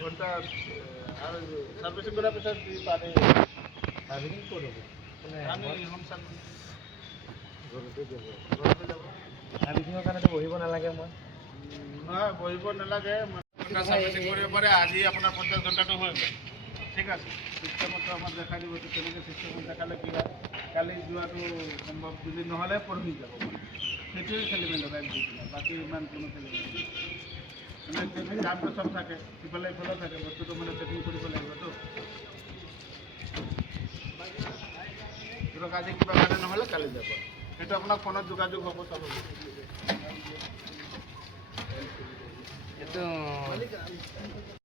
ঘন্টা আৰ সাৰ্ভিসিং কৰাৰ পিছত পাৰে সাৰ্ভিসিং কৰব আমি হোম সাৰ্ভিস ঘৰতে যাব সাৰ্ভিসিঙৰ কাৰণে বহিব নালাগে মই নহয় বহিব নালাগে ঘণ্টা সাৰ্ভিসিং কৰিব পাৰে আজি আপোনাৰ 50 ঘণ্টাটো হৈ গ'ল ঠিক আছে সিস্টেমটো আমাক দেখাই দিব তো তেনেকৈ সিস্টেমত দেখালে কি হয় কালি যোৱাটো সম্ভৱ যদি নহ'লে পৰহি যাব সেইটোৱে খেলি মেলি লগাই দি কিনে বাকী ইমান কোনো খেলি মেলি মানে ট্ৰেফিক জামটো চব থাকে ইফালে ইফালে থাকে বস্তুটো মানে চেকিং কৰিব লাগিবতো ধৰক আজি কিবা কাৰণে নহ'লে কালি যাব সেইটো আপোনাক ফোনত যোগাযোগ হ'ব চব হ'ব এইটো